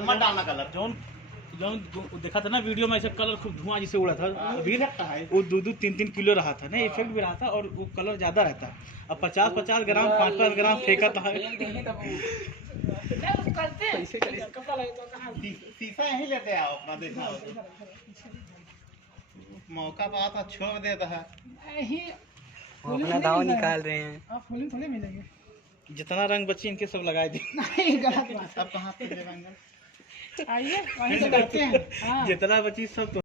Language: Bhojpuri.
मत डालना कलर जौन देखा था ना वीडियो में, ऐसे कलर खूब धुआं जिसे उड़ा था। अभी वो 2-3 किलो रहा था ना, इफेक्ट भी रहा था और वो कलर ज्यादा रहता। अब 50 ग्राम 5 ग्राम फेंका था। शीशा यहीं लेते आओ अपना, देखा मौका पाया था छोड़ देता है। अपना दाव निकाल रहे हैं। थोड़े मिलेंगे। जितना रंग बची इनके सब लगाए थे। अब कहाँ पे रंग आइए वहीं से करते हैं। जितना बची सब तो